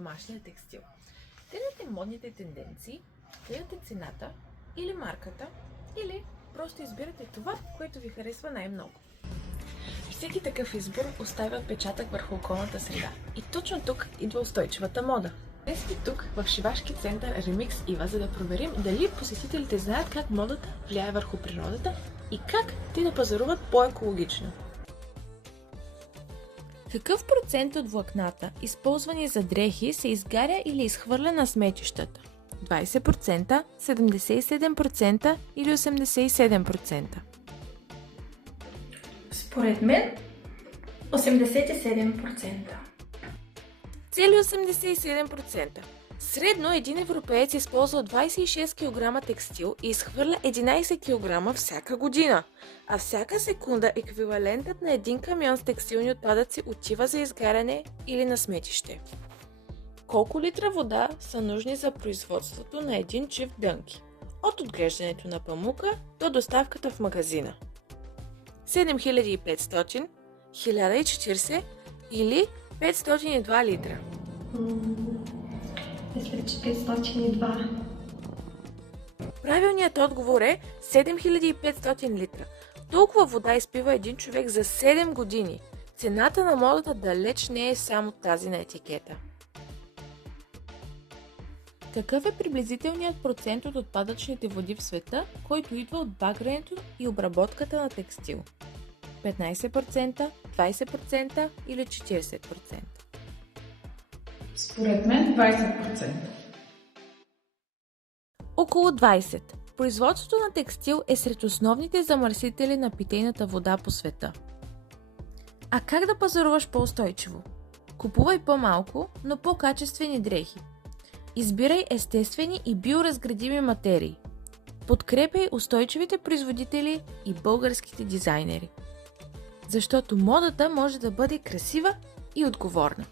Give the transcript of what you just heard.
домашния текстил. Следвате модните тенденции, гледате цената или марката, или просто избирате това, което ви харесва най-много. Всеки такъв избор оставя отпечатък върху околната среда. И точно тук идва устойчивата мода. Днес сме тук в шивашки център Remix Ива, за да проверим дали посетителите знаят как модата влияе върху природата и как те да пазаруват по-екологично. Какъв процент от влакната, използвани за дрехи, се изгаря или изхвърля на сметищата? 20%, 77% или 87%? Според мен 87%. Цели 87%. Средно един европеец използва 26 кг текстил и изхвърля 11 кг всяка година, а всяка секунда еквивалентът на един камион с текстилни отпадъци отива за изгаряне или на сметище. Колко литра вода са нужни за производството на един чифт дънки? От отглеждането на памука до доставката в магазина. 7500, 1040 или 502 литра? Мисля, че 502. Правилният отговор е 7500 литра. Толкова вода изпива един човек за 7 години. Цената на модата далеч не е само тази на етикета. Какъв е приблизителният процент от отпадъчните води в света, който идва от багренето и обработката на текстил? 15%, 20% или 40%? Според мен 20%. Около 20%. Производството на текстил е сред основните замърсители на питейната вода по света. А как да пазаруваш по-устойчиво? Купувай по-малко, но по-качествени дрехи. Избирай естествени и биоразградими материи. Подкрепяй устойчивите производители и българските дизайнери. Защото модата може да бъде красива и отговорна.